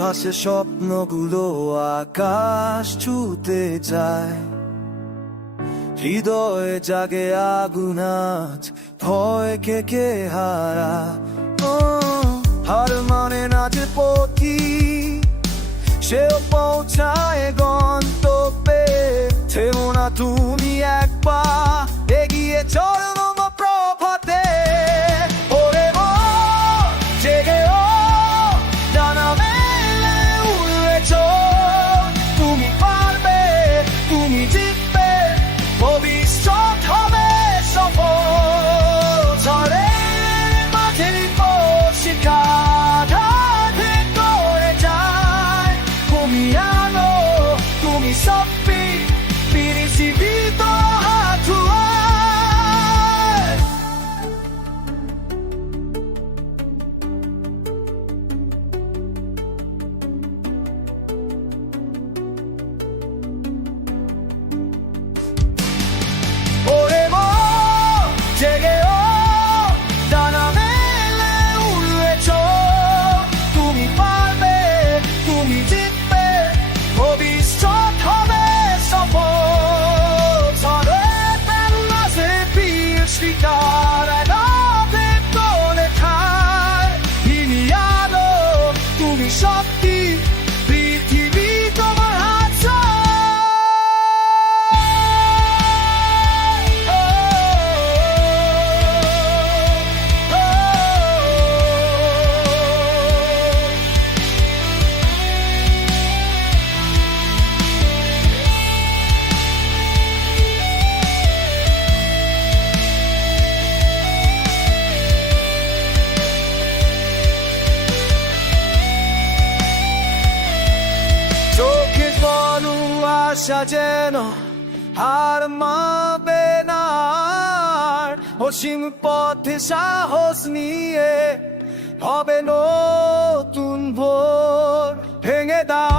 ভাসে স্বপ্নগুলো আকাশ ছুতে যায়, হৃদয়ে জাগে আগুন আজ, ভয় কে হারা। হার মানে না যে পথি, সেও পৌঁছায় গন্তব্যে। থেমো না তুমি একবার, এগিয়ে চলো প্রভাতে। ওরে মন জেগে ওঠ, ডানা মেলে উড়ে চল। তুমি পারবে, তুমি জিতবে, ভবিষ্যৎ হবে সফল। ঝড়ের মাঝে শিখা করে যায়, তুমি আলো, তুমি শক্তি, পৃথিবীত হাতুয়ায়। ওরে মন জেগে ওঠ, ডানা মেলে উড়ে চল। তুমি পারবে, তুমি জিতবে, ভবিষ্যৎ হবে সফল। ঝড়ের মাঝে বীর শিকার করে খায়। তুমি আলো, তুমি শক্তি, পৃথিবী তোমার হাত ছায়। চোখে কোনো আশা যেন হার মানবে না। অসীম পথে সাহস নিয়ে হবে নতুন ভোর। ভেঙে দাও